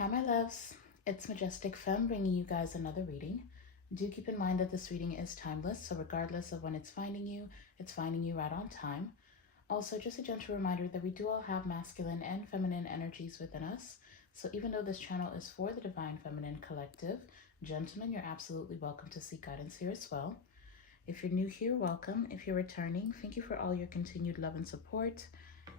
Hi, my loves. It's Majestic Femme bringing you guys another reading. Do keep in mind that this reading is timeless, so regardless of when it's finding you right on time. Also, just a gentle reminder that we do all have masculine and feminine energies within us. So even though this channel is for the Divine Feminine Collective, gentlemen, you're absolutely welcome to seek guidance here as well. If you're new here, welcome. If you're returning, thank you for all your continued love and support.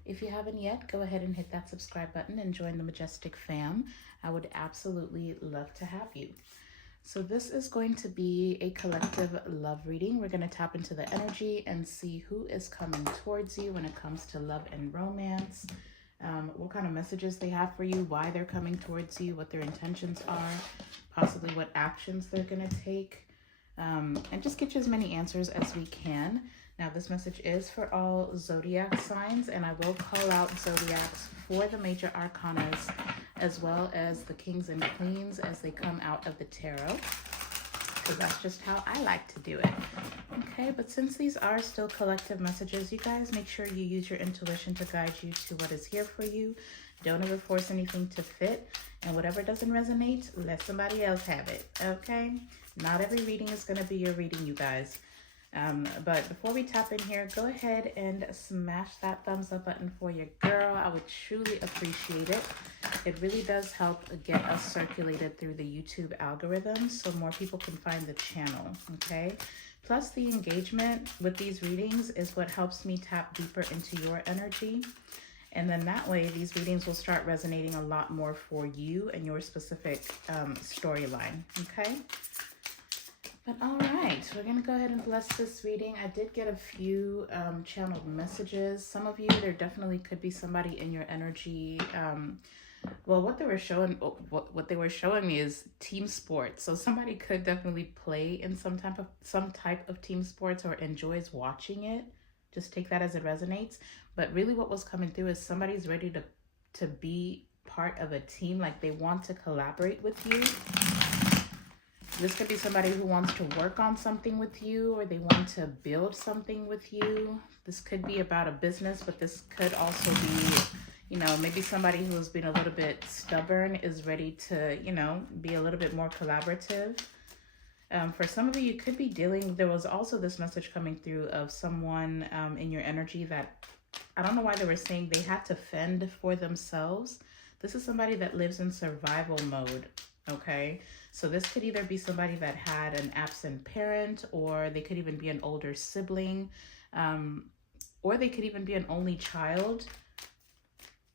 If you haven't yet, go ahead and hit that subscribe button and join the Majestic Fam. I would absolutely love to have you. So this is going to be a collective love reading. We're going to tap into the energy and see who is coming towards you when it comes to love and romance, what kind of messages they have for you, why they're coming towards you, what their intentions are, possibly what actions they're going to take, and just get you as many answers as we can. Now, this message is for all zodiac signs, and I will call out zodiacs for the major arcanas as well as the kings and queens as they come out of the tarot, because that's just how I like to do it. Okay, but since these are still collective messages, you guys make sure you use your intuition to guide you to what is here for you. Don't ever force anything to fit, and whatever doesn't resonate, let somebody else have it, okay? Not every reading is going to be your reading, you guys. But before we tap in here, go ahead and smash that thumbs up button for your girl. I would truly appreciate it. It really does help get us circulated through the YouTube algorithm so more people can find the channel, okay? Plus, the engagement with these readings is what helps me tap deeper into your energy. And then that way, these readings will start resonating a lot more for you and your specific storyline, okay? But all right, we're going to go ahead and bless this reading. I did get a few channeled messages. Some of you, there definitely could be somebody in your energy. Well, what they were showing me is team sports. So somebody could definitely play in some type of team sports or enjoys watching it. Just take that as it resonates. But really what was coming through is somebody's ready to be part of a team, like they want to collaborate with you. This could be somebody who wants to work on something with you, or they want to build something with you. This could be about a business, but this could also be, you know, maybe somebody who has been a little bit stubborn is ready to, you know, be a little bit more collaborative. For some of you, you could be dealing, there was also this message coming through of someone in your energy that, I don't know why they were saying they had to fend for themselves. This is somebody that lives in survival mode, okay? So this could either be somebody that had an absent parent, or they could even be an older sibling, or they could even be an only child.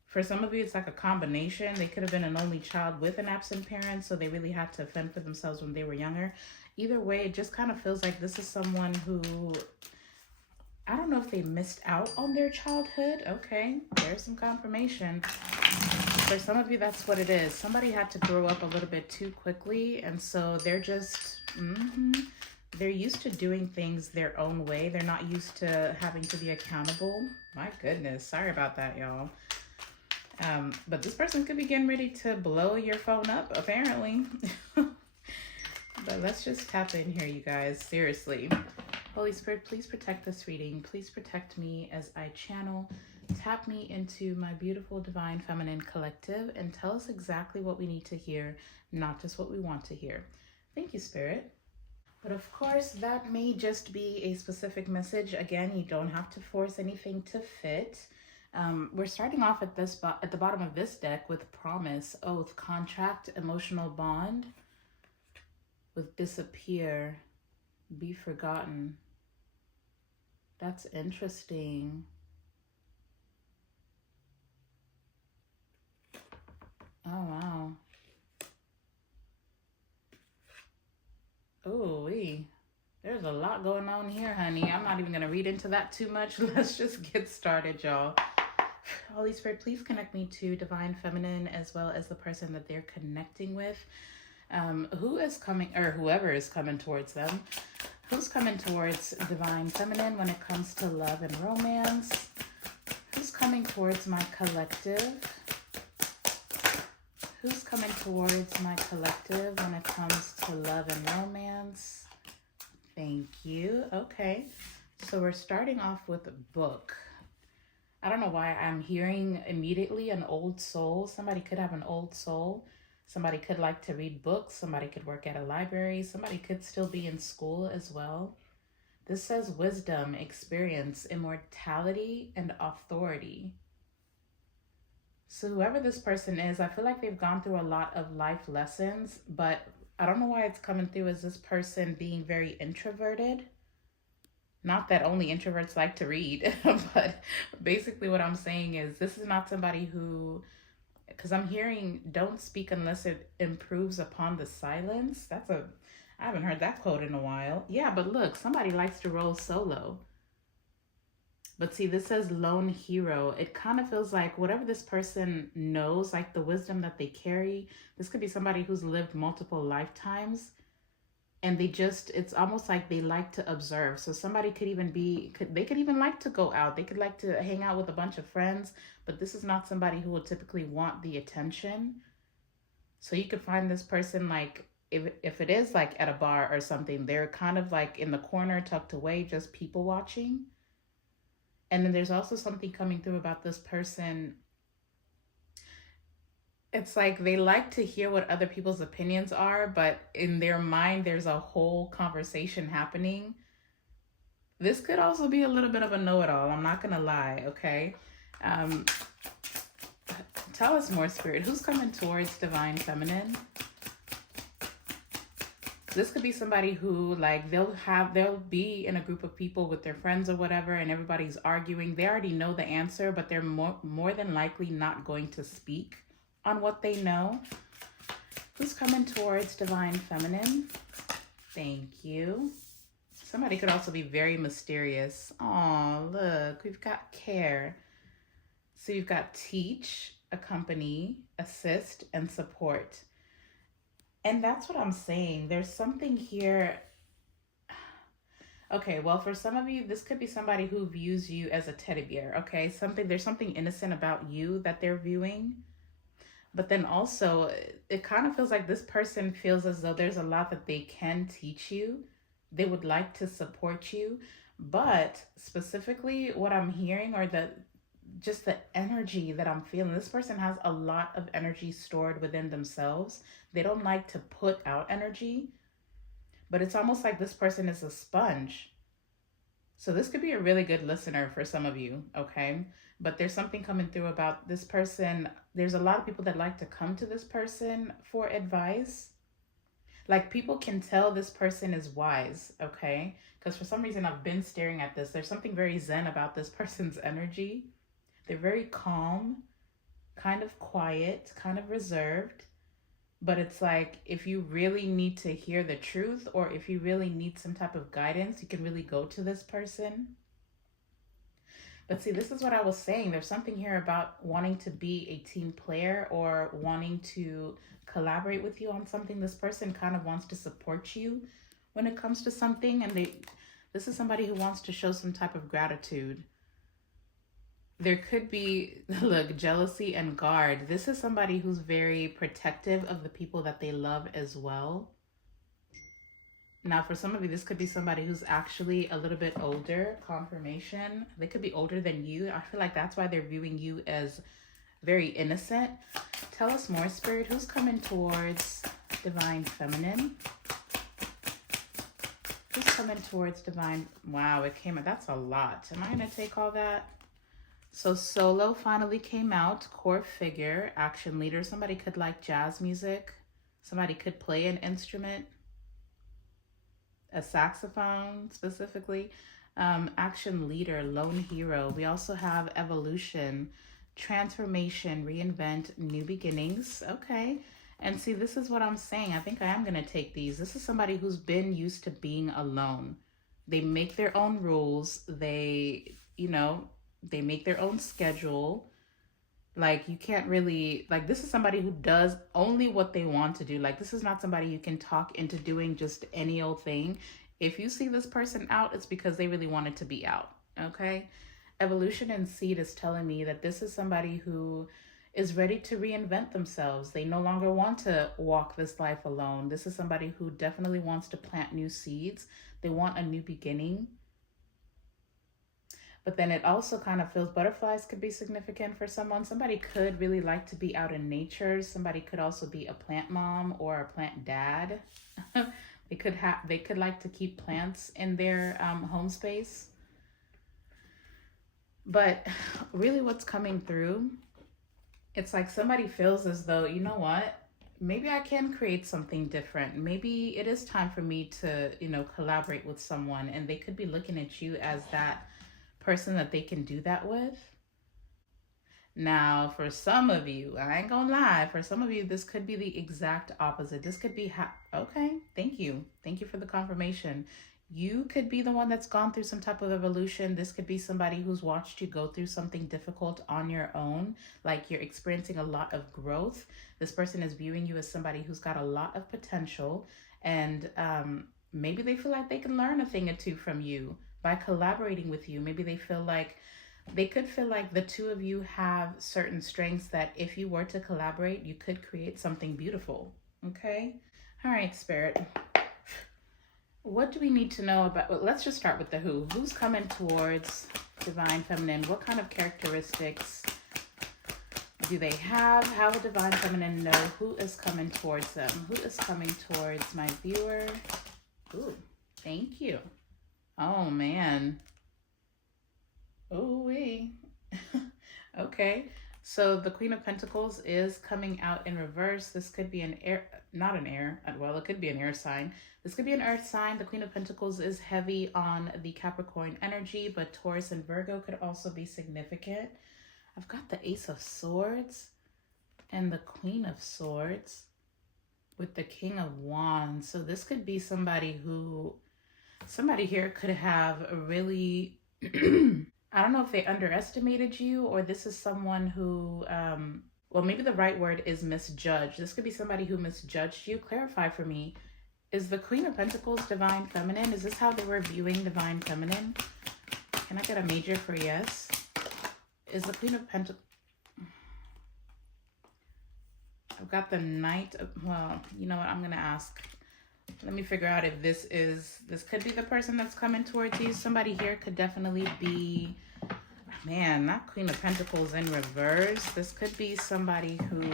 For some of you, it's like a combination. They could have been an only child with an absent parent, so they really had to fend for themselves when they were younger. Either way, it just kind of feels like this is someone who, I don't know if they missed out on their childhood. Okay, there's some confirmation. For some of you, that's what it is. Somebody had to grow up a little bit too quickly, and so they're just, they're used to doing things their own way. They're not used to having to be accountable. My goodness, sorry about that, y'all. But this person could be getting ready to blow your phone up, apparently. But let's just tap in here, you guys. Seriously. Holy Spirit, please protect this reading. Please protect me as I channel. Tap me into my beautiful Divine Feminine Collective and tell us exactly what we need to hear, not just what we want to hear. Thank you, Spirit. But of course, that may just be a specific message. Again, you don't have to force anything to fit. We're starting off at the bottom of this deck with promise, oath, contract, emotional bond, with disappear, be forgotten. That's interesting. Oh, wow. Oh, there's a lot going on here, honey. I'm not even going to read into that too much. Let's just get started, y'all. Holy Spirit, please connect me to Divine Feminine as well as the person that they're connecting with. Who is coming, or whoever is coming towards them. Who's coming towards Divine Feminine when it comes to love and romance? Who's coming towards my collective? Who's coming towards my collective when it comes to love and romance? Thank you. Okay. So we're starting off with a book. I don't know why I'm hearing immediately an old soul. Somebody could have an old soul. Somebody could like to read books. Somebody could work at a library. Somebody could still be in school as well. This says wisdom, experience, immortality, and authority. So whoever this person is, I feel like they've gone through a lot of life lessons, but I don't know why it's coming through as this person being very introverted. Not that only introverts like to read, but basically what I'm saying is this is not somebody who, because I'm hearing don't speak unless it improves upon the silence. I haven't heard that quote in a while. Yeah, but look, somebody likes to roll solo. But see, this says lone hero. It kind of feels like whatever this person knows, like the wisdom that they carry, this could be somebody who's lived multiple lifetimes. And it's almost like they like to observe. So somebody could even they could even like to go out. They could like to hang out with a bunch of friends. But this is not somebody who will typically want the attention. So you could find this person like, if it is like at a bar or something, they're kind of like in the corner, tucked away, just people watching. And then there's also something coming through about this person. It's like they like to hear what other people's opinions are, but in their mind, there's a whole conversation happening. This could also be a little bit of a know-it-all. I'm not going to lie, okay? Tell us more, Spirit. Who's coming towards Divine Feminine? This could be somebody who like they'll be in a group of people with their friends or whatever, and everybody's arguing. They already know the answer, but they're more than likely not going to speak on what they know. Who's coming towards Divine Feminine? Thank you. Somebody could also be very mysterious. Oh, look, we've got care. So you've got teach, accompany, assist, and support. And that's what I'm saying. There's something here. Okay, well, for some of you, this could be somebody who views you as a teddy bear, okay? There's something innocent about you that they're viewing. But then also, it kind of feels like this person feels as though there's a lot that they can teach you. They would like to support you. But specifically, what I'm hearing, or just the energy that I'm feeling, this person has a lot of energy stored within themselves. They don't like to put out energy, but it's almost like this person is a sponge. So this could be a really good listener for some of you, okay? But there's something coming through about this person. There's a lot of people that like to come to this person for advice. Like, people can tell this person is wise, okay? Because for some reason I've been staring at this. There's something very zen about this person's energy. They're very calm, kind of quiet, kind of reserved. But it's like, if you really need to hear the truth, or if you really need some type of guidance, you can really go to this person. But see, this is what I was saying. There's something here about wanting to be a team player or wanting to collaborate with you on something. This person kind of wants to support you when it comes to something. And this is somebody who wants to show some type of gratitude. There could be, look, jealousy and guard. This is somebody who's very protective of the people that they love as well. Now, for some of you, this could be somebody who's actually a little bit older. Confirmation. They could be older than you. I feel like that's why they're viewing you as very innocent. Tell us more, Spirit. Who's coming towards Divine Feminine? Who's coming towards Divine? Wow, it came. That's a lot. Am I going to take all that? So solo finally came out. Core figure, action leader. Somebody could like jazz music. Somebody could play an instrument. A saxophone specifically. Action leader, lone hero. We also have evolution, transformation, reinvent, new beginnings. Okay. And see, this is what I'm saying. I think I am going to take these. This is somebody who's been used to being alone. They make their own rules. They make their own schedule. Like, you can't really, like, this is somebody who does only what they want to do. Like, this is not somebody you can talk into doing just any old thing. If you see this person out, it's because they really wanted to be out, okay? Evolution and seed is telling me that this is somebody who is ready to reinvent themselves. They no longer want to walk this life alone. This is somebody who definitely wants to plant new seeds. They want a new beginning. But then it also kind of feels butterflies could be significant for someone. Somebody could really like to be out in nature. Somebody could also be a plant mom or a plant dad. They could like to keep plants in their home space. But really what's coming through, it's like somebody feels as though, you know what? Maybe I can create something different. Maybe it is time for me to, collaborate with someone, and they could be looking at you as that person that they can do that with. Now, for some of you, I ain't gonna lie, for some of you, this could be the exact opposite. This could be, okay, thank you. Thank you for the confirmation. You could be the one that's gone through some type of evolution. This could be somebody who's watched you go through something difficult on your own, like you're experiencing a lot of growth. This person is viewing you as somebody who's got a lot of potential, and maybe they feel like they can learn a thing or two from you by collaborating with you. Maybe they could feel like the two of you have certain strengths that if you were to collaborate, you could create something beautiful. Okay? All right, Spirit. What do we need to know about, well, let's just start with the who. Who's coming towards Divine Feminine? What kind of characteristics do they have? How will Divine Feminine know who is coming towards them? Who is coming towards my viewer? Ooh, thank you. Oh, man. Ooh-wee. Okay. So the Queen of Pentacles is coming out in reverse. This could be an air, not an air. Well, it could be an air sign. This could be an earth sign. The Queen of Pentacles is heavy on the Capricorn energy, but Taurus and Virgo could also be significant. I've got the Ace of Swords and the Queen of Swords with the King of Wands. So this could be somebody here could have a really, I don't know if they underestimated you, or this is someone who, well, maybe the right word is misjudged. This could be somebody who misjudged you. Clarify for me. Is the Queen of Pentacles Divine Feminine? Is this how they were viewing Divine Feminine? Can I get a major for yes? Is the Queen of Pentacles... I've got the Knight of... Well, you know what? I'm going to ask. Let me figure out if this could be the person that's coming towards you. Somebody here could definitely be... Man, not Queen of Pentacles in reverse. This could be somebody who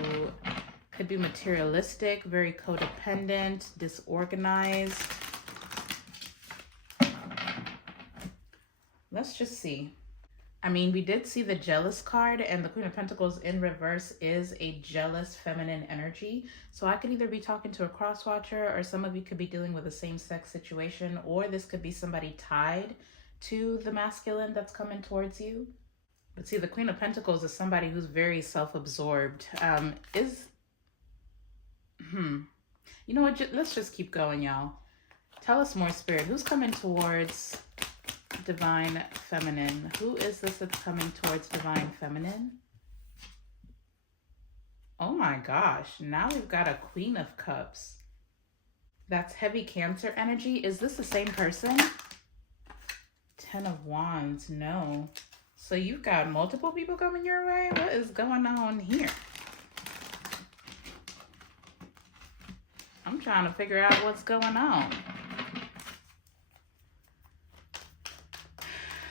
could be materialistic, very codependent, disorganized. Let's just see. I mean, we did see the Jealous card, and the Queen of Pentacles in reverse is a jealous feminine energy. So I could either be talking to a cross-watcher, or some of you could be dealing with a same-sex situation, or this could be somebody tied to the masculine that's coming towards you. But see, the Queen of Pentacles is somebody who's very self-absorbed. You know what? Let's just keep going, y'all. Tell us more, Spirit. Who's coming towards Divine Feminine? Who is this that's coming towards Divine Feminine? Oh my gosh. Now we've got a Queen of Cups. That's heavy Cancer energy. Is this the same person? Ten of Wands. No. So you've got multiple people coming your way? What is going on here? I'm trying to figure out what's going on.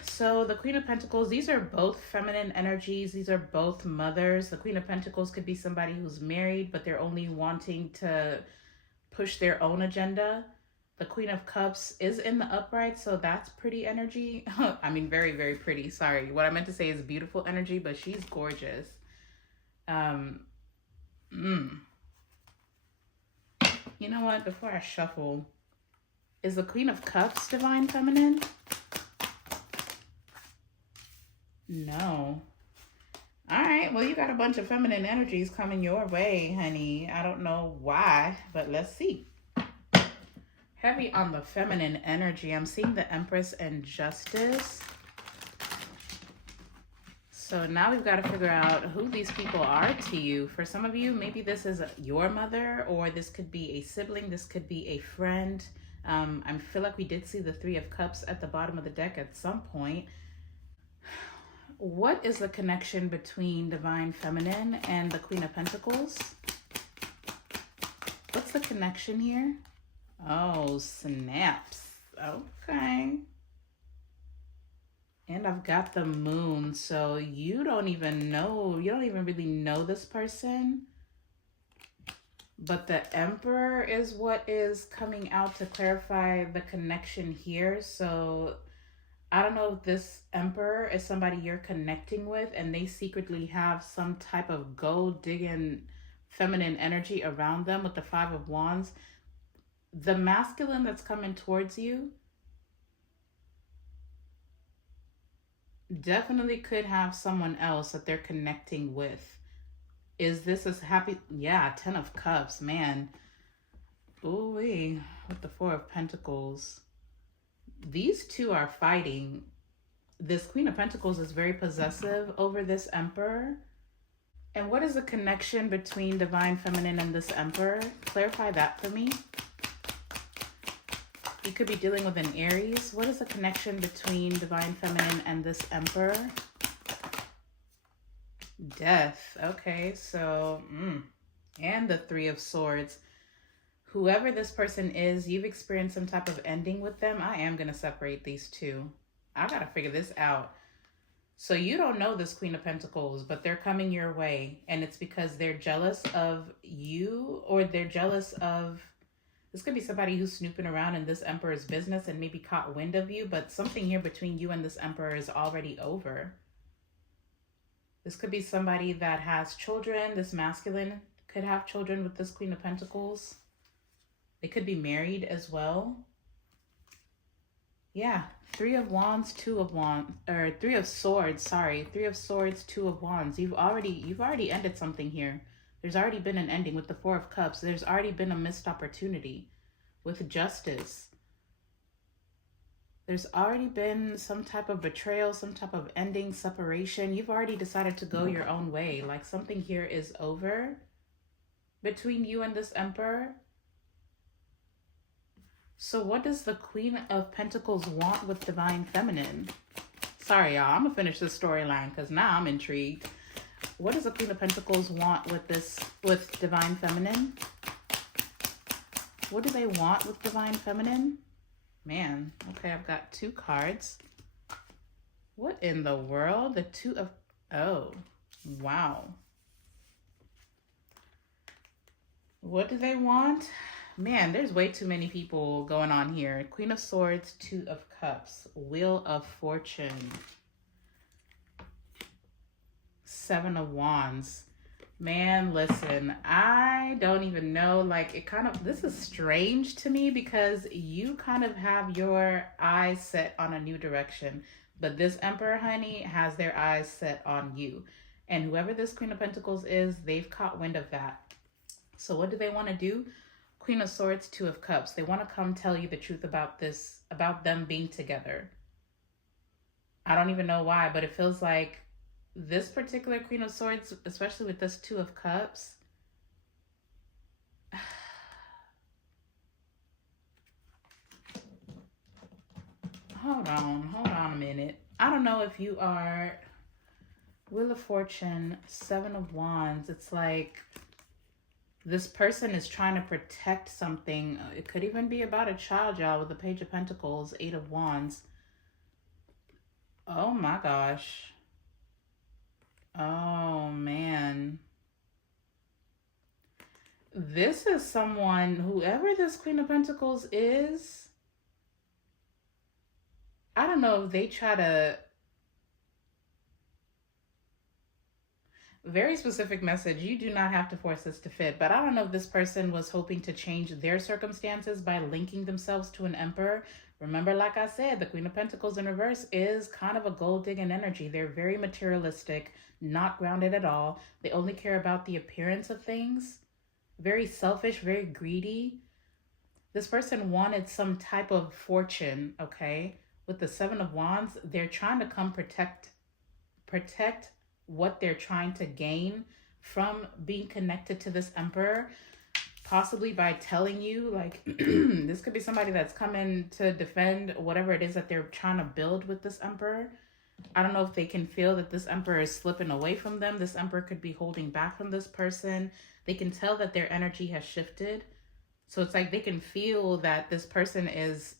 So the Queen of Pentacles, these are both feminine energies. These are both mothers. The Queen of Pentacles could be somebody who's married, but they're only wanting to push their own agenda. The Queen of Cups is in the upright, so that's pretty energy. I mean, very, very pretty. Sorry. What I meant to say is beautiful energy, but she's gorgeous. You know what? Before I shuffle, is the Queen of Cups Divine Feminine? No. All right. Well, you got a bunch of feminine energies coming your way, honey. I don't know why, but let's see. Heavy on the feminine energy. I'm seeing the Empress and Justice. So now we've got to figure out who these people are to you. For some of you, maybe this is your mother, or this could be a sibling. This could be a friend. I feel like we did see the Three of Cups at the bottom of the deck at some point. What is the connection between Divine Feminine and the Queen of Pentacles? What's the connection here? Oh, snaps. Okay. And I've got the moon. So you don't even really know this person. But the Emperor is what is coming out to clarify the connection here. So I don't know if this Emperor is somebody you're connecting with and they secretly have some type of gold digging feminine energy around them with the Five of Wands. The masculine that's coming towards you definitely could have someone else that they're connecting with. Is this as happy? Yeah, 10 of Cups, man. Ooh-wee, with the Four of Pentacles. These two are fighting. This Queen of Pentacles is very possessive over this Emperor. And what is the connection between Divine Feminine and this Emperor? Clarify that for me. You could be dealing with an Aries. What is the connection between Divine Feminine and this Emperor? Death. Okay, so, and the Three of Swords. Whoever this person is, you've experienced some type of ending with them. I am going to separate these two. I got to figure this out. So you don't know this Queen of Pentacles, but they're coming your way. And it's because they're jealous of you, or they're jealous of... This could be somebody who's snooping around in this Emperor's business and maybe caught wind of you, but something here between you and this Emperor is already over. This could be somebody that has children. This masculine could have children with this Queen of Pentacles. They could be married as well. Yeah, Three of Wands, Two of Wands, or Three of Swords, sorry. Three of Swords, Two of Wands. You've already ended something here. There's already been an ending with the Four of Cups. There's already been a missed opportunity with Justice. There's already been some type of betrayal, some type of ending, separation. You've already decided to go your own way. Like something here is over between you and this Emperor. So what does the Queen of Pentacles want with Divine Feminine? Sorry, y'all. I'm going to finish this storyline because now I'm intrigued. What does the Queen of Pentacles want with Divine Feminine? What do they want with Divine Feminine? Man, okay, I've got two cards. What in the world? The Two of... Oh, wow. What do they want? Man, there's way too many people going on here. Queen of Swords, Two of Cups, Wheel of Fortune, Seven of Wands. Man, listen, I don't even know, like, it kind of, this is strange to me because you kind of have your eyes set on a new direction, but this Emperor, honey, has their eyes set on you. And whoever this Queen of Pentacles is, they've caught wind of that. So what do they want to do? Queen of Swords, Two of Cups. They want to come tell you the truth about this, about them being together. I don't even know why, but it feels like this particular Queen of Swords, especially with this Two of Cups, hold on a minute. I don't know if you are Wheel of Fortune, Seven of Wands. It's like this person is trying to protect something. It could even be about a child, y'all, with the Page of Pentacles, Eight of Wands. Oh my gosh. Oh, man. This is someone, whoever this Queen of Pentacles is, I don't know if they try to... Very specific message. You do not have to force this to fit, but I don't know if this person was hoping to change their circumstances by linking themselves to an Emperor. Remember, like I said, the Queen of Pentacles in reverse is kind of a gold digging energy. They're very materialistic, not grounded at all. They only care about the appearance of things. Very selfish, very greedy. This person wanted some type of fortune, okay? With the Seven of Wands, they're trying to come protect what they're trying to gain from being connected to this Emperor, possibly by telling you, like, this could be somebody that's coming to defend whatever it is that they're trying to build with this Emperor. I don't know if they can feel that this Emperor is slipping away from them. This Emperor could be holding back from this person. They can tell that their energy has shifted. So it's like they can feel that this person is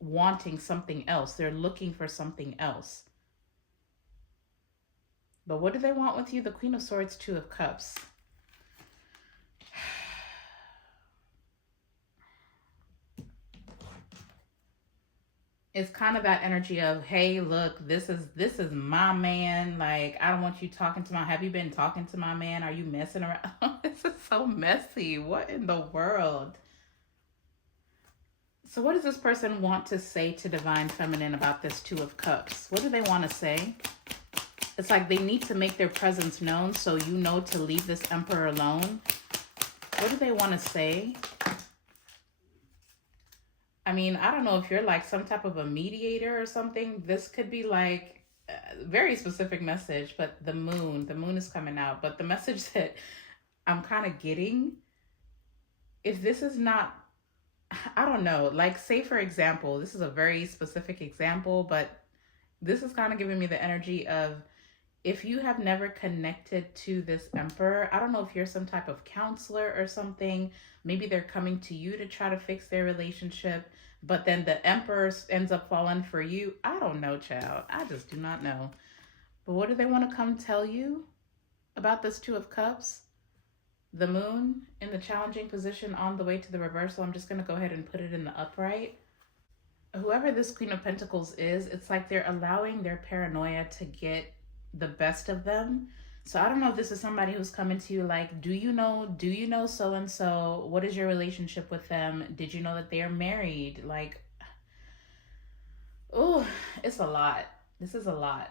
wanting something else. They're looking for something else. But what do they want with you? The Queen of Swords, Two of Cups. It's kind of that energy of, hey, look, this is my man. Like, I don't want you talking to have you been talking to my man? Are you messing around? This is so messy. What in the world? So what does this person want to say to Divine Feminine about this Two of Cups? What do they want to say? It's like they need to make their presence known, so you know to leave this Emperor alone. What do they want to say? I mean, I don't know if you're like some type of a mediator or something. This could be like a very specific message, but the moon is coming out. But the message that I'm kind of getting, if this is not, I don't know, like say for example, this is a very specific example, but this is kind of giving me the energy of, if you have never connected to this Emperor, I don't know if you're some type of counselor or something. Maybe they're coming to you to try to fix their relationship, but then the Emperor ends up falling for you. I don't know, child. I just do not know. But what do they want to come tell you about this Two of Cups? The moon in the challenging position on the way to the reversal. I'm just going to go ahead and put it in the upright. Whoever this Queen of Pentacles is, it's like they're allowing their paranoia to get the best of them. So I don't know if this is somebody who's coming to you like, do you know so-and-so? What is your relationship with them? Did you know that they are married? Like, oh, it's a lot. This is a lot.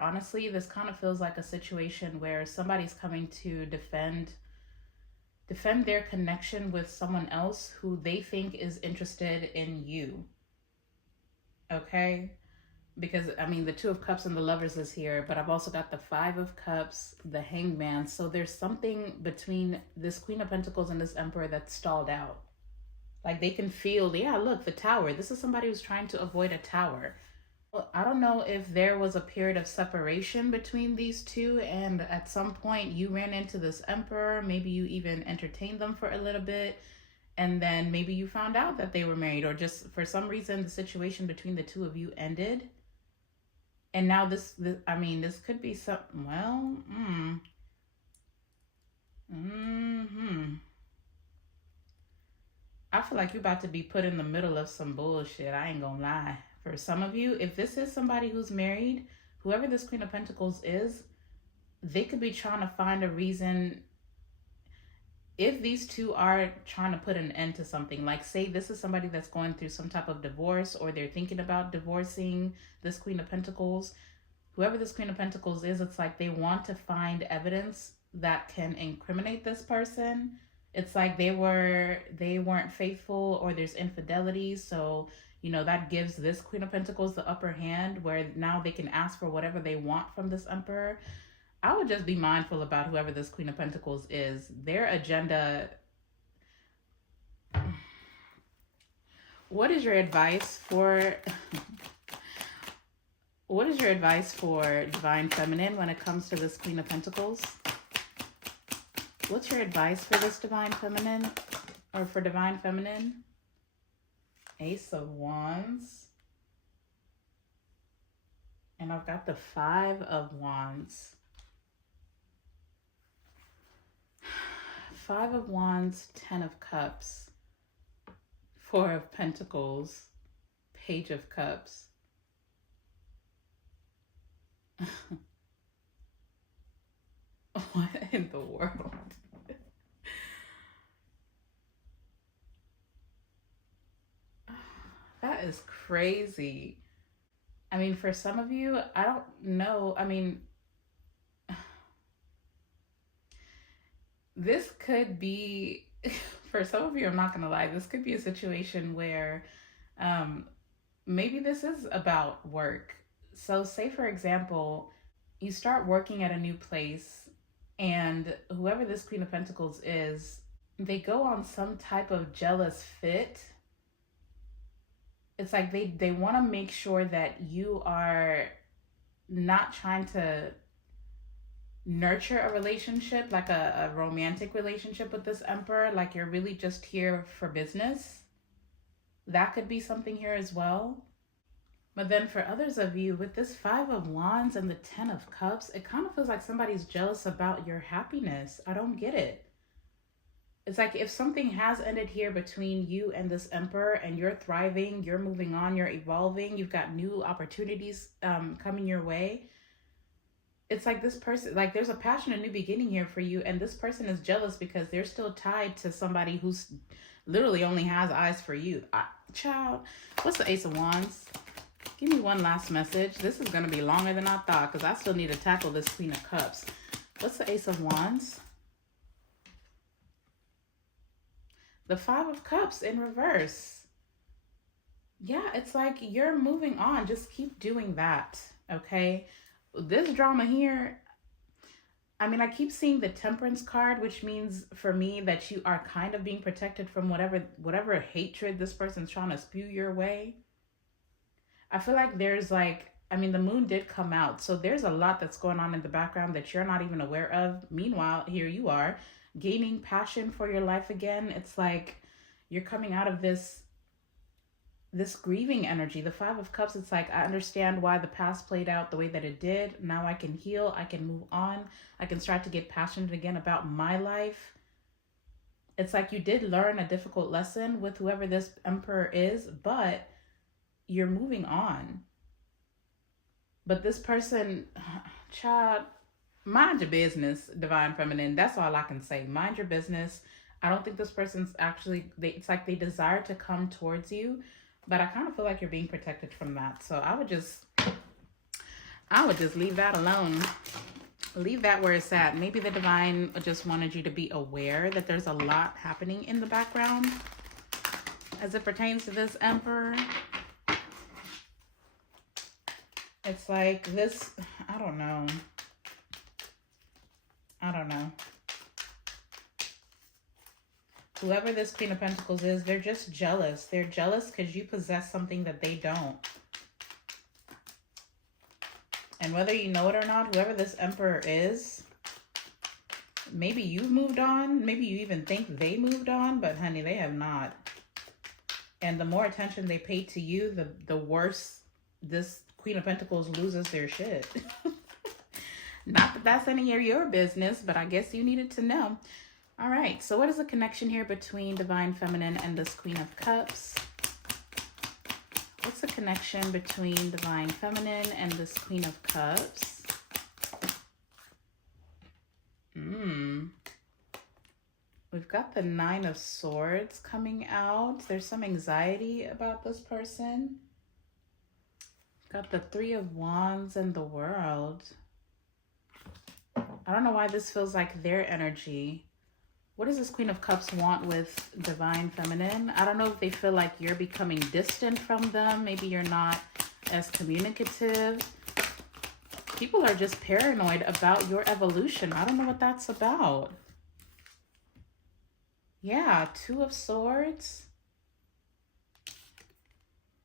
Honestly, this kind of feels like a situation where somebody's coming to defend their connection with someone else who they think is interested in you. Okay? Because, I mean, the Two of Cups and the Lovers is here, but I've also got the Five of Cups, the Hanged Man. So there's something between this Queen of Pentacles and this Emperor that's stalled out. Like they can feel, yeah, look, the Tower. This is somebody who's trying to avoid a tower. Well, I don't know if there was a period of separation between these two, and at some point you ran into this Emperor. Maybe you even entertained them for a little bit, and then maybe you found out that they were married, or just for some reason the situation between the two of you ended. And now this I mean, this could be something, well, I feel like you're about to be put in the middle of some bullshit. I ain't gonna lie. For some of you, if this is somebody who's married, whoever this Queen of Pentacles is, they could be trying to find a reason. If these two are trying to put an end to something, like say this is somebody that's going through some type of divorce, or they're thinking about divorcing this Queen of Pentacles, whoever this Queen of Pentacles is, it's like they want to find evidence that can incriminate this person. It's like they weren't faithful, or there's infidelity. So, you know, that gives this Queen of Pentacles the upper hand, where now they can ask for whatever they want from this Emperor. I would just be mindful about whoever this Queen of Pentacles is. Their agenda. What is your advice for Divine Feminine when it comes to this Queen of Pentacles? What's your advice for this Divine Feminine, or for Divine Feminine? Ace of Wands. And I've got the Five of Wands. Five of Wands, Ten of Cups, Four of Pentacles, Page of Cups. What in the world? That is crazy. I mean, for some of you, I don't know. I mean, this could be, for some of you, I'm not going to lie, this could be a situation where maybe this is about work. So say, for example, you start working at a new place, and whoever this Queen of Pentacles is, they go on some type of jealous fit. It's like they want to make sure that you are not trying to nurture a relationship, like a romantic relationship with this Emperor. Like you're really just here for business. That could be something here as well. But then for others of you, with this Five of Wands and the Ten of Cups, it kind of feels like somebody's jealous about your happiness. I don't get it. It's like if something has ended here between you and this Emperor and you're thriving, you're moving on, you're evolving, you've got new opportunities coming your way. It's like this person, like there's a passion, a new beginning here for you. And this person is jealous because they're still tied to somebody who's literally only has eyes for you. Child, what's the Ace of Wands? Give me one last message. This is going to be longer than I thought because I still need to tackle this Queen of Cups. What's the Ace of Wands? The Five of Cups in reverse. Yeah, it's like you're moving on. Just keep doing that, okay? This drama here, I mean, I keep seeing the Temperance card, which means for me that you are kind of being protected from whatever hatred this person's trying to spew your way. I feel like there's like, I mean, the moon did come out, so there's a lot that's going on in the background that you're not even aware of. Meanwhile, here you are, gaining passion for your life again. It's like you're coming out of this grieving energy. The Five of Cups, it's like, I understand why the past played out the way that it did. Now I can heal, I can move on, I can start to get passionate again about my life. It's like you did learn a difficult lesson with whoever this Emperor is, but you're moving on. But this person, child, mind your business, Divine Feminine. That's all I can say. Mind your business. I don't think this person's actually, it's like they desire to come towards you, but I kind of feel like you're being protected from that. So I would just leave that alone. Leave that where it's at. Maybe the Divine just wanted you to be aware that there's a lot happening in the background as it pertains to this Emperor. It's like this, I don't know. Whoever this Queen of Pentacles is, they're just jealous. They're jealous because you possess something that they don't. And whether you know it or not, whoever this Emperor is, maybe you've moved on. Maybe you even think they moved on, but honey, they have not. And the more attention they pay to you, the worse this Queen of Pentacles loses their shit. Not that that's any of your business, but I guess you needed to know. All right, so what is the connection here between Divine Feminine and this Queen of Cups? What's the connection between Divine Feminine and this Queen of Cups? We've got the Nine of Swords coming out. There's some anxiety about this person. Got the Three of Wands and the World. I don't know why this feels like their energy. What does this Queen of Cups want with Divine Feminine? I don't know if they feel like you're becoming distant from them. Maybe you're not as communicative. People are just paranoid about your evolution. I don't know what that's about. Yeah, Two of Swords.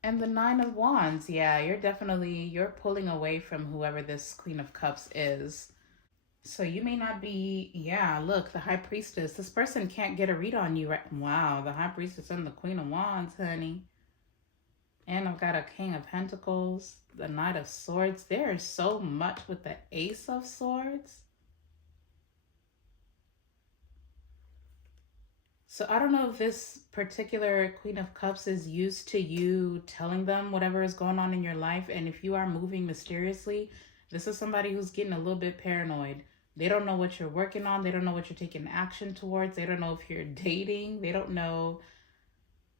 And the Nine of Wands. Yeah, you're pulling away from whoever this Queen of Cups is. So you may not be, yeah, look, the High Priestess. This person can't get a read on you, right? Wow, the High Priestess and the Queen of Wands, honey. And I've got a King of Pentacles, the Knight of Swords. There is so much with the Ace of Swords. So I don't know if this particular Queen of Cups is used to you telling them whatever is going on in your life. And if you are moving mysteriously, this is somebody who's getting a little bit paranoid. They don't know what you're working on. They don't know what you're taking action towards. They don't know if you're dating. They don't know.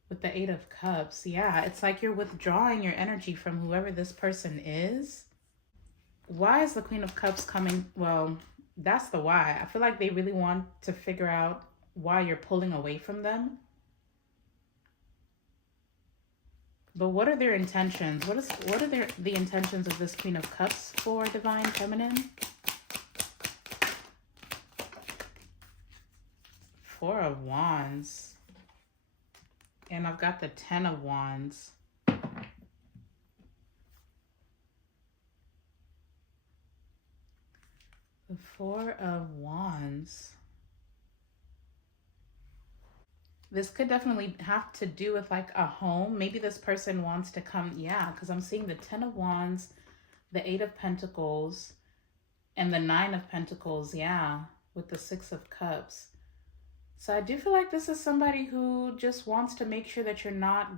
With the Eight of Cups, yeah, it's like you're withdrawing your energy from whoever this person is. Why is the Queen of Cups coming? Well, that's the why. I feel like they really want to figure out why you're pulling away from them. But what are their intentions? What are the intentions of this Queen of Cups for Divine Feminine? Four of Wands. And I've got the Ten of Wands. The Four of Wands. This could definitely have to do with like a home. Maybe this person wants to come, yeah, because I'm seeing the 10 of Wands, the 8 of Pentacles, and the 9 of Pentacles, yeah, with the 6 of Cups. So I do feel like this is somebody who just wants to make sure that you're not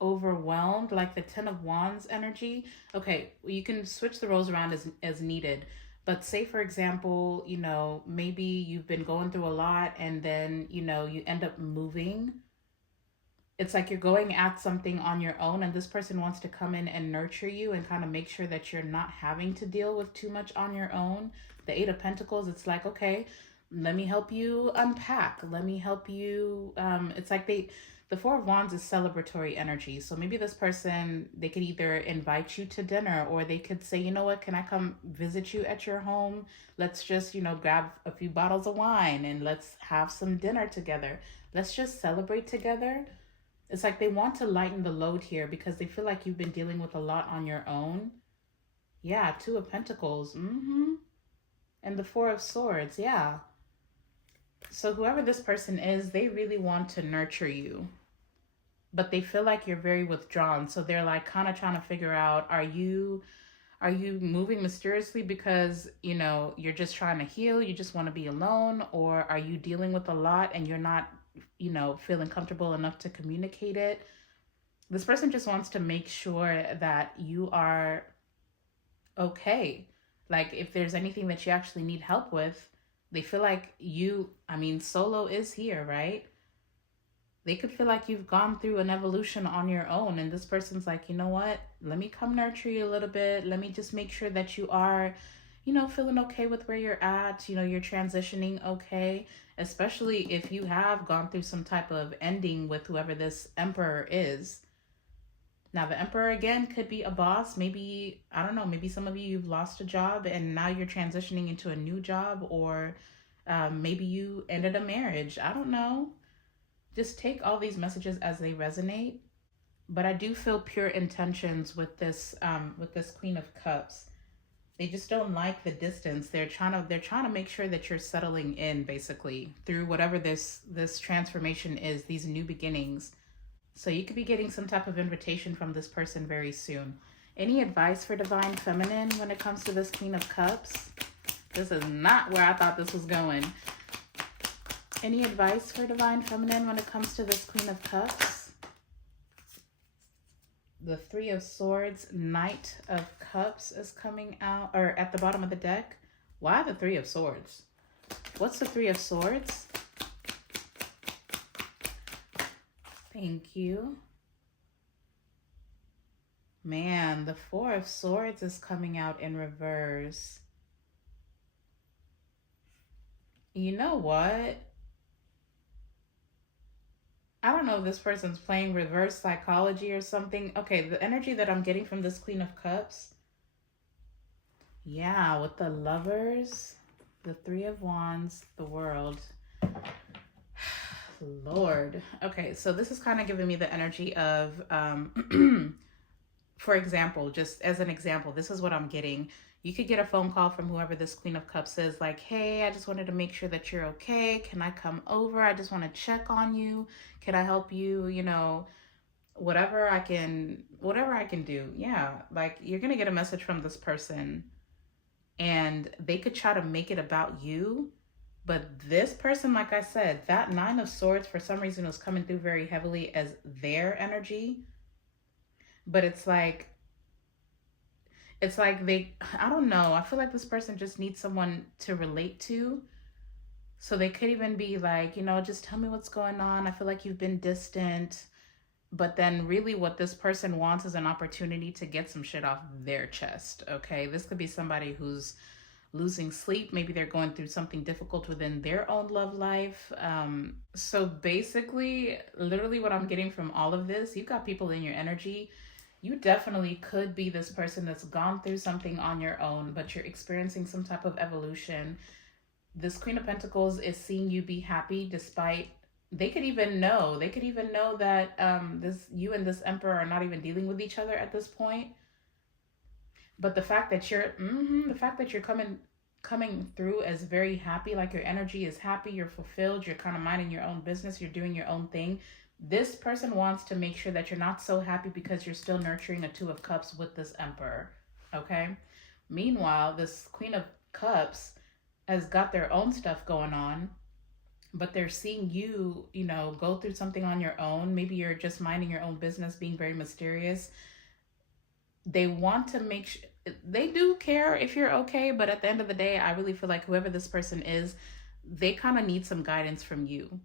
overwhelmed, like the 10 of Wands energy. Okay, you can switch the roles around as needed. But say, for example, maybe you've been going through a lot and then, you end up moving. It's like you're going at something on your own, and this person wants to come in and nurture you and kind of make sure that you're not having to deal with too much on your own. The 8 of Pentacles, it's like, okay, let me help you unpack. Let me help you. It's like the 4 of Wands is celebratory energy. So maybe this person, they could either invite you to dinner, or they could say, you know what, can I come visit you at your home? Let's just, grab a few bottles of wine and let's have some dinner together. Let's just celebrate together. It's like they want to lighten the load here because they feel like you've been dealing with a lot on your own. Yeah, 2 of Pentacles. And the 4 of Swords. Yeah. So whoever this person is, they really want to nurture you, but they feel like you're very withdrawn. So they're like kind of trying to figure out, are you moving mysteriously because, you're just trying to heal, you just want to be alone, or are you dealing with a lot and you're not, feeling comfortable enough to communicate it? This person just wants to make sure that you are okay. Like if there's anything that you actually need help with, they feel like solo is here, right? They could feel like you've gone through an evolution on your own, and this person's like, you know what? Let me come nurture you a little bit. Let me just make sure that you are, feeling okay with where you're at. You're transitioning okay, especially if you have gone through some type of ending with whoever this Emperor is. Now, the Emperor, again, could be a boss. Maybe, I don't know, maybe some of you've lost a job and now you're transitioning into a new job, or maybe you ended a marriage. I don't know. Just take all these messages as they resonate. But I do feel pure intentions with this Queen of Cups. They just don't like the distance. They're trying to make sure that you're settling in, basically, through whatever this transformation is, these new beginnings. So you could be getting some type of invitation from this person very soon. Any advice for Divine Feminine when it comes to this Queen of Cups? This is not where I thought this was going. Any advice for Divine Feminine when it comes to this Queen of Cups? The 3 of Swords, Knight of Cups is coming out, or at the bottom of the deck. Why the 3 of Swords? What's the 3 of Swords? Thank you. Man, the 4 of Swords is coming out in reverse. You know what? I don't know if this person's playing reverse psychology or something. Okay, the energy that I'm getting from this Queen of Cups. Yeah, with the Lovers, the 3 of Wands, the World. Lord. Okay, so this is kind of giving me the energy of, for example, just as an example, this is what I'm getting. You could get a phone call from whoever this Queen of Cups is, like, hey, I just wanted to make sure that you're okay. Can I come over? I just want to check on you. Can I help you? Whatever I can do. Yeah, like you're going to get a message from this person and they could try to make it about you. But this person, like I said, that 9 of Swords, for some reason, was coming through very heavily as their energy. But it's like I don't know. I feel like this person just needs someone to relate to. So they could even be like, just tell me what's going on. I feel like you've been distant. But then really what this person wants is an opportunity to get some shit off their chest, okay? This could be somebody who's losing sleep. Maybe they're going through something difficult within their own love life. So basically, literally what I'm getting from all of this, you've got people in your energy. You definitely could be this person that's gone through something on your own, but you're experiencing some type of evolution. This Queen of Pentacles is seeing you be happy despite, they could even know that you and this Emperor are not even dealing with each other at this point. But the fact that you're coming coming through as very happy, like your energy is happy, you're fulfilled, you're kind of minding your own business, you're doing your own thing. This person wants to make sure that you're not so happy because you're still nurturing a Two of Cups with this Emperor, okay? Meanwhile, this Queen of Cups has got their own stuff going on, but they're seeing you, you know, go through something on your own. Maybe you're just minding your own business, being very mysterious. They want to make sure, they do care if you're okay, but at the end of the day, I really feel like whoever this person is, they kind of need some guidance from you.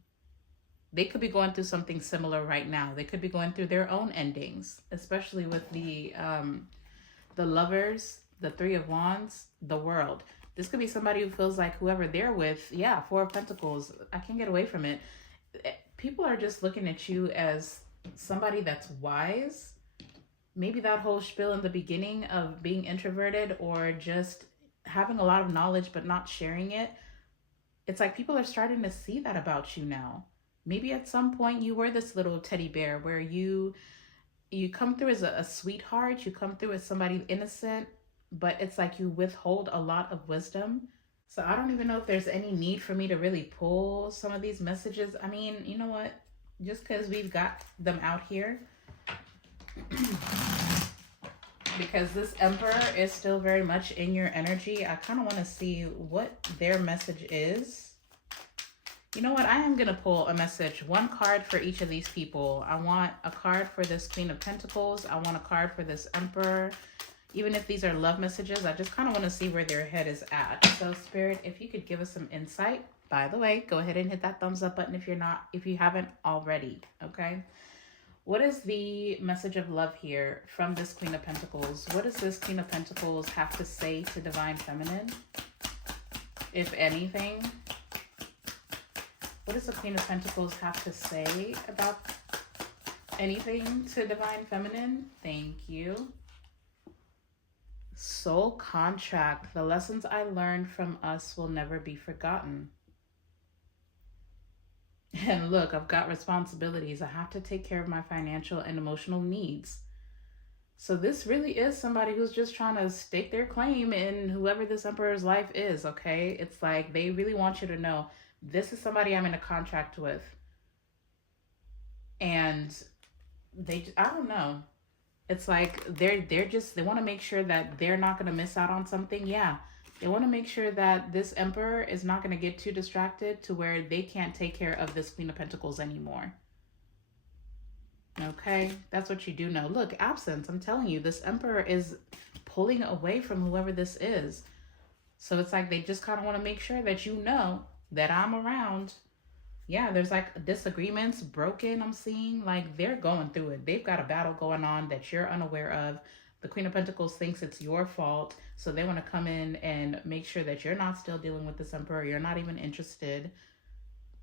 They could be going through something similar right now. They could be going through their own endings, especially with the Lovers, the Three of Wands, the World. This could be somebody who feels like whoever they're with, yeah, Four of Pentacles, I can't get away from it. People are just looking at you as somebody that's wise. Maybe that whole spiel in the beginning of being introverted or just having a lot of knowledge but not sharing it. It's like people are starting to see that about you now. Maybe at some point you were this little teddy bear where you come through as a sweetheart, you come through as somebody innocent, but it's like you withhold a lot of wisdom. So I don't even know if there's any need for me to really pull some of these messages. I mean, you know what? Just because we've got them out here, because this Emperor is still very much in your energy, I kind of want to see what their message is. You know what? I am going to pull a message, one card for each of these people. I want a card for this Queen of Pentacles. I want a card for this Emperor. Even if these are love messages, I just kind of want to see where their head is at. So Spirit, if you could give us some insight. By the way, go ahead and hit that thumbs up button if you haven't already, okay? What is the message of love here from this Queen of Pentacles? What does this Queen of Pentacles have to say to Divine Feminine, if anything? What does the Queen of Pentacles have to say about anything to Divine Feminine? Thank you. Soul contract. The lessons I learned from us will never be forgotten. And look, I've got responsibilities. I have to take care of my financial and emotional needs. So this really is somebody who's just trying to stake their claim in whoever this Emperor's life is, okay? It's like they really want you to know, this is somebody I'm in a contract with. And I don't know. It's like they want to make sure that they're not going to miss out on something. Yeah. They want to make sure that this Emperor is not going to get too distracted to where they can't take care of this Queen of Pentacles anymore. Okay, that's what you do know. Look, absence. I'm telling you, this Emperor is pulling away from whoever this is. So it's like they just kind of want to make sure that you know that I'm around. Yeah, there's like disagreements, broken, I'm seeing. Like they're going through it. They've got a battle going on that you're unaware of. The Queen of Pentacles thinks it's your fault. So they want to come in and make sure that you're not still dealing with this Emperor. You're not even interested.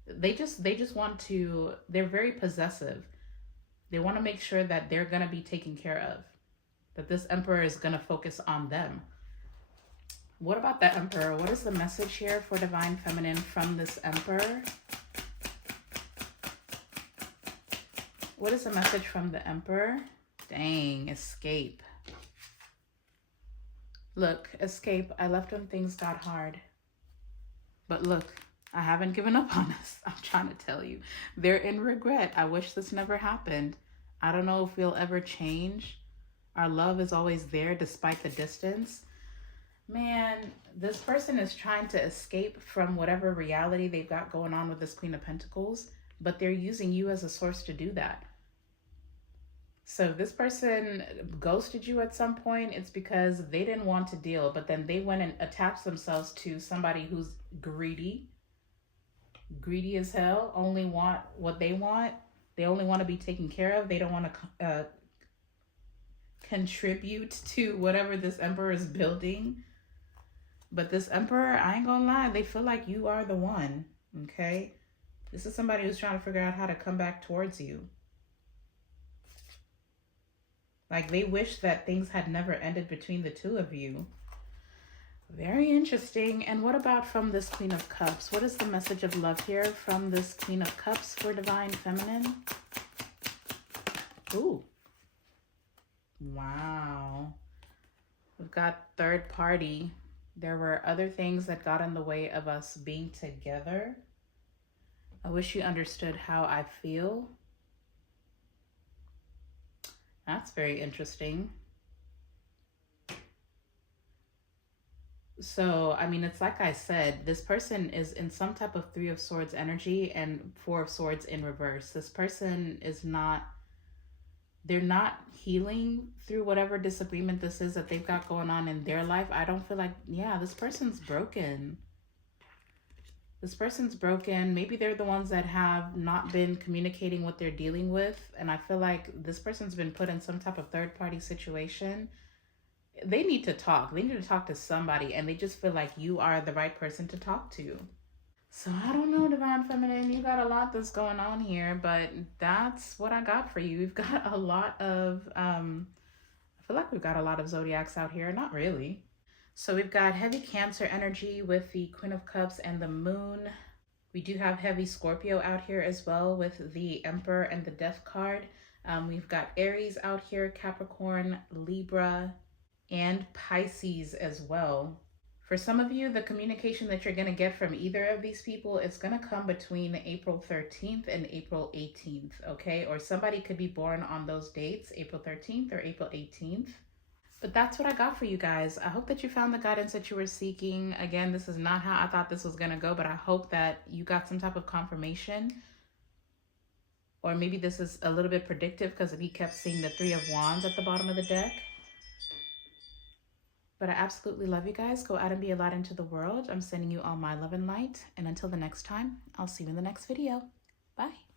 They just want to, they're very possessive. They want to make sure that they're going to be taken care of. That this Emperor is going to focus on them. What about the Emperor? What is the message here for Divine Feminine from this Emperor? What is the message from the Emperor? Dang, escape. Look, escape. I left when things got hard. But look, I haven't given up on us. I'm trying to tell you. They're in regret. I wish this never happened. I don't know if we'll ever change. Our love is always there despite the distance. Man, this person is trying to escape from whatever reality they've got going on with this Queen of Pentacles, but they're using you as a source to do that. So this person ghosted you at some point. It's because they didn't want to deal, but then they went and attached themselves to somebody who's greedy as hell, only want what they want. They only want to be taken care of. They don't want to contribute to whatever this Emperor is building. But this Emperor, I ain't gonna lie, they feel like you are the one, okay? This is somebody who's trying to figure out how to come back towards you. Like they wish that things had never ended between the two of you. Very interesting. And what about from this Queen of Cups? What is the message of love here from this Queen of Cups for Divine Feminine? Ooh. Wow. We've got third party. There were other things that got in the way of us being together. I wish you understood how I feel. That's very interesting. So, I mean, it's like I said, this person is in some type of Three of Swords energy and Four of Swords in reverse. This person is not, they're not healing through whatever disagreement this is that they've got going on in their life. I don't feel like, yeah, this person's broken. This person's broken. Maybe they're the ones that have not been communicating what they're dealing with. And I feel like this person's been put in some type of third-party situation. They need to talk. They need to talk to somebody, and they just feel like you are the right person to talk to. So I don't know, Divine Feminine, you got a lot that's going on here, but that's what I got for you. We've got a lot of, I feel like we've got a lot of zodiacs out here. Not really. So we've got heavy Cancer energy with the Queen of Cups and the Moon. We do have heavy Scorpio out here as well with the Emperor and the Death card. We've got Aries out here, Capricorn, Libra, and Pisces as well. For some of you, the communication that you're going to get from either of these people is going to come between April 13th and April 18th, okay? Or somebody could be born on those dates, April 13th or April 18th. But that's what I got for you guys. I hope that you found the guidance that you were seeking. Again, this is not how I thought this was going to go, but I hope that you got some type of confirmation. Or maybe this is a little bit predictive because we kept seeing the Three of Wands at the bottom of the deck. But I absolutely love you guys. Go out and be a light into the world. I'm sending you all my love and light. And until the next time, I'll see you in the next video. Bye.